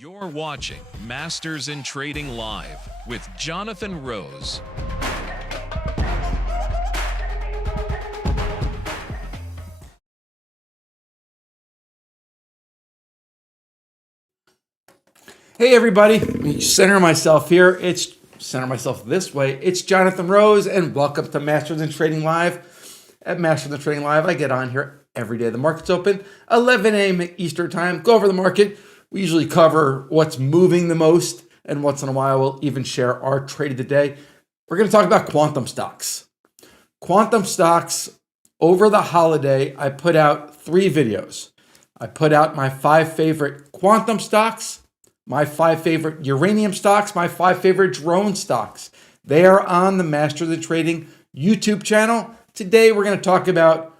You're watching Masters in Trading Live with Jonathan Rose. Hey everybody, let me center myself here. Center myself this way. It's Jonathan Rose and welcome to Masters in Trading Live. At Masters in Trading Live, I get on here every day the market's open, 11 a.m. Eastern time, go over the market. We usually cover what's moving the most, and once in a while we'll even share our trade of the day. We're going to talk about quantum stocks. Quantum stocks, over the holiday, I put out 3 videos. I put out my 5 favorite quantum stocks, my 5 favorite uranium stocks, my 5 favorite drone stocks. They are on the Masters in Trading YouTube channel. Today we're going to talk about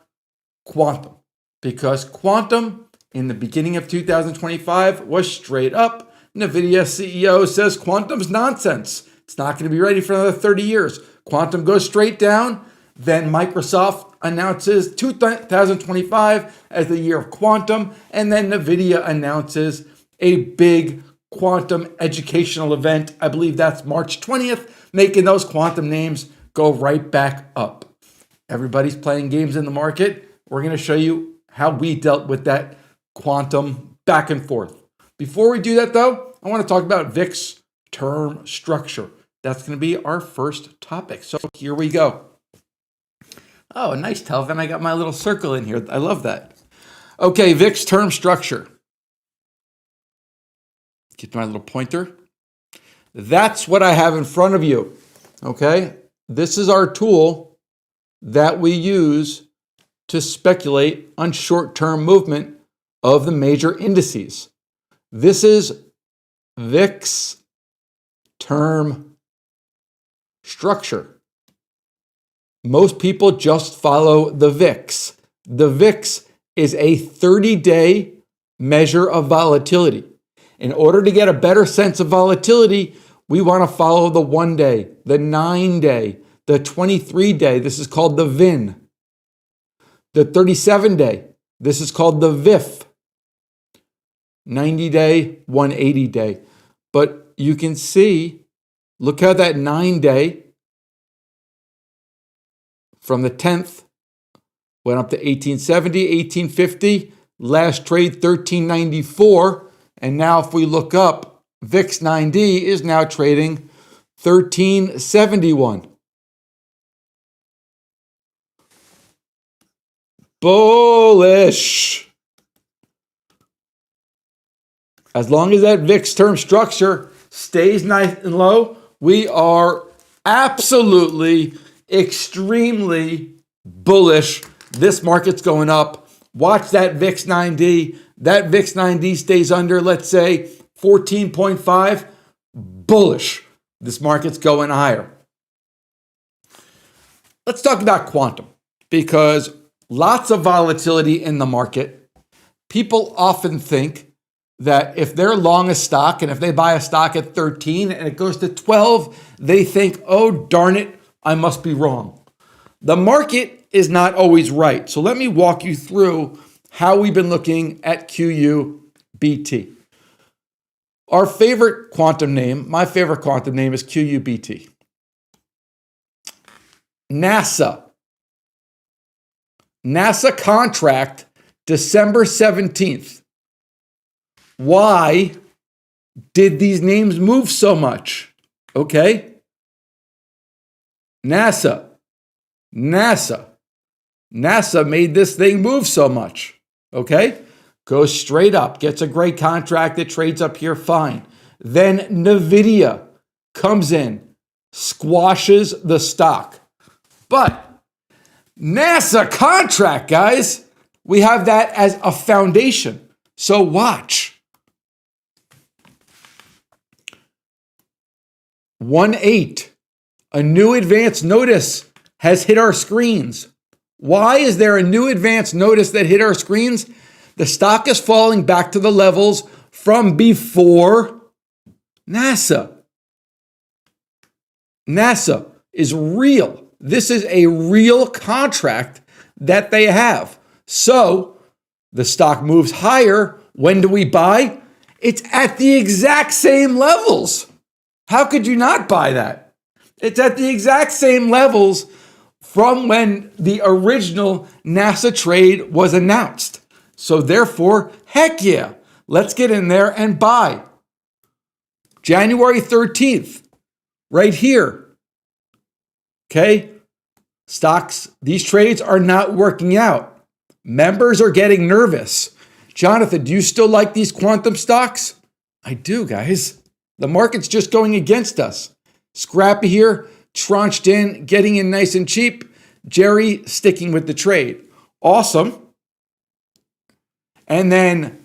quantum, because quantum in the beginning of 2025 was straight up. NVIDIA CEO says quantum's nonsense. It's not going to be ready for another 30 years. Quantum goes straight down. Then Microsoft announces 2025 as the year of quantum. And then NVIDIA announces a big quantum educational event. I believe that's March 20th, making those quantum names go right back up. Everybody's playing games in the market. We're going to show you how we dealt with that quantum back and forth. Before we do that though, I want to talk about VIX term structure. That's going to be our first topic. So here we go. Oh, nice, Telvin. I got my little circle in here. I love that. Okay, VIX term structure. Get my little pointer. That's what I have in front of you. Okay, this is our tool that we use to speculate on short-term movement of the major indices. This is VIX term structure. Most people just follow the VIX. The VIX is a 30-day measure of volatility. In order to get a better sense of volatility, we want to follow the 1-day, the 9-day, the 23-day. This is called the VIN. The 37-day. This is called the VIF. 90-day, 180-day. But you can see, look how that 9-day from the 10th went up to 1870, 1850, last trade 1394, and now if we look up, VIX 9D is now trading 1371. Bullish. As long as that VIX term structure stays nice and low, we are absolutely, extremely bullish. This market's going up. Watch that VIX 9D. That VIX 9D stays under, let's say, 14.5. Bullish. This market's going higher. Let's talk about quantum, because lots of volatility in the market. People often think that if they're long a stock and if they buy a stock at 13 and it goes to 12, they think, oh, darn it, I must be wrong. The market is not always right. So let me walk you through how we've been looking at QUBT. Our favorite quantum name, my favorite quantum name is QUBT. NASA contract, December 17th. Why did these names move so much? Okay. NASA made this thing move so much. Okay. Goes straight up, gets a great contract, it trades up here, fine. Then NVIDIA comes in, squashes the stock. But NASA contract, guys, we have that as a foundation. So watch. 1-8, a new advance notice has hit our screens. Why is there a new advance notice that hit our screens? The stock is falling back to the levels from before NASA. NASA is real. This is a real contract that they have. So the stock moves higher. When do we buy? It's at the exact same levels. How could you not buy that? It's at the exact same levels from when the original NASA trade was announced. So therefore, heck yeah, let's get in there and buy. January 13th, right here. Okay? Stocks, these trades are not working out. Members are getting nervous. Jonathan, do you still like these quantum stocks? I do, guys. The market's just going against us. Scrappy here, tranched in, getting in nice and cheap. Jerry sticking with the trade. Awesome. And then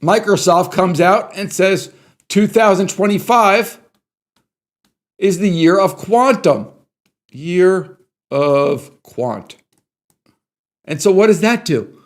Microsoft comes out and says 2025 is the year of quantum. Year of quant. And so what does that do?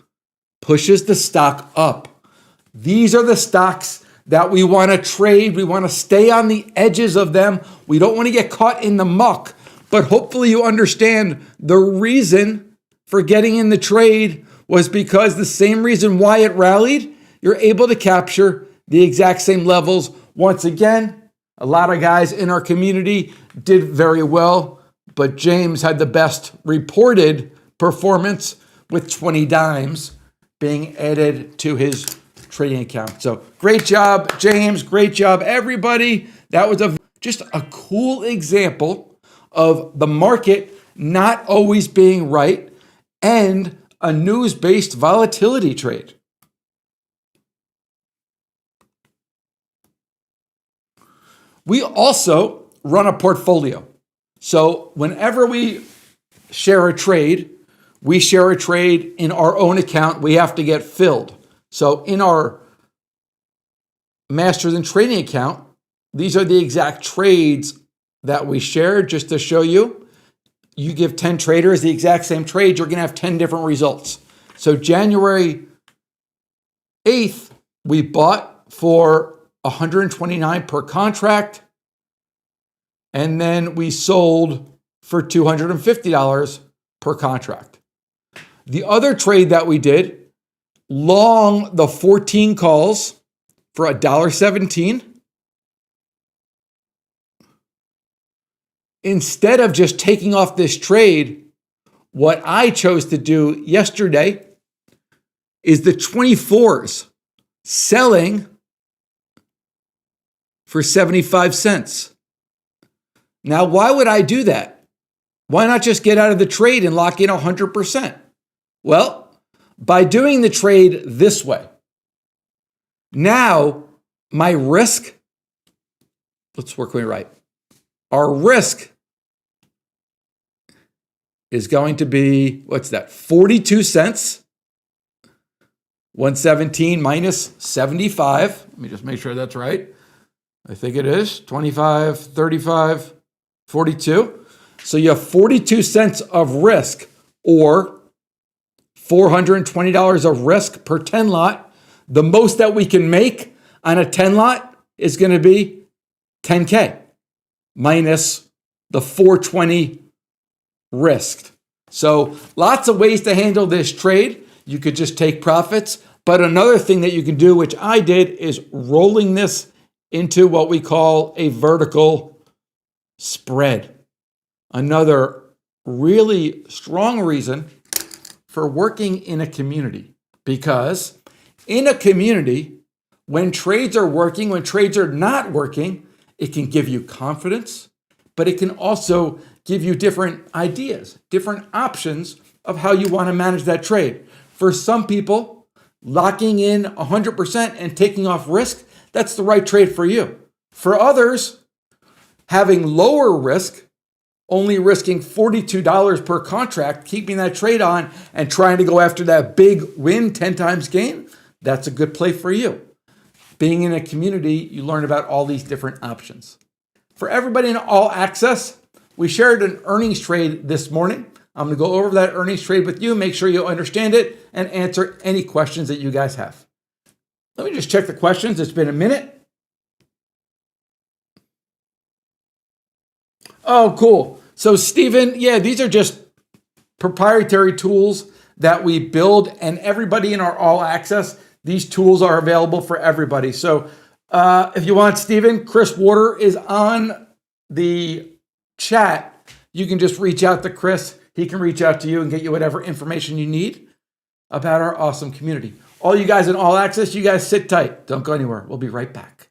Pushes the stock up. These are the stocks that we want to trade. We want to stay on the edges of them. We don't want to get caught in the muck. But hopefully you understand the reason for getting in the trade was because the same reason why it rallied, you're able to capture the exact same levels. Once again, a lot of guys in our community did very well, but James had the best reported performance with 20 dimes being added to his trading account. So great job, James. Great job, everybody. That was just a cool example of the market not always being right and a news-based volatility trade. We also run a portfolio. So whenever we share a trade, we share a trade in our own account. We have to get filled. So in our Masters in Trading account, these are the exact trades that we shared. Just to show you, you give 10 traders the exact same trade, you're going to have 10 different results. So January 8th, we bought for $129 per contract, and then we sold for $250 per contract. The other trade that we did, long the 14 calls for $1.17. Instead of just taking off this trade, what I chose to do yesterday is the 24s selling for 75 cents. Now, why would I do that? Why not just get out of the trade and lock in 100%? Well, by doing the trade this way, now my risk, let's work it right. Our risk is going to be, what's that? 42 cents. 117 minus 75. Let me just make sure that's right. I think it is 25, 35, 42. So you have 42 cents of risk, or $420 of risk per 10 lot. The most that we can make on a 10 lot is going to be 10K minus the 420 risked. So lots of ways to handle this trade. You could just take profits. But another thing that you can do, which I did, is rolling this into what we call a vertical spread. Another really strong reason for working in a community. Because in a community, when trades are working, when trades are not working, it can give you confidence, but it can also give you different ideas, different options of how you want to manage that trade. For some people, locking in 100% and taking off risk, that's the right trade for you. For others, having lower risk, only risking $42 per contract, keeping that trade on and trying to go after that big win, 10 times gain, that's a good play for you. Being in a community, you learn about all these different options. For everybody in All Access, we shared an earnings trade this morning. I'm going to go over that earnings trade with you, make sure you understand it, and answer any questions that you guys have. Let me just check the questions. It's been a minute. Oh, cool. So, Stephen, yeah, these are just proprietary tools that we build, and everybody in our All Access, These tools are available for everybody. So if you want Steven, Chris Water is on the chat. You can just reach out to Chris. He can reach out to you and get you whatever information you need about our awesome community. All you guys in All Access, you guys sit tight. Don't go anywhere. We'll be right back.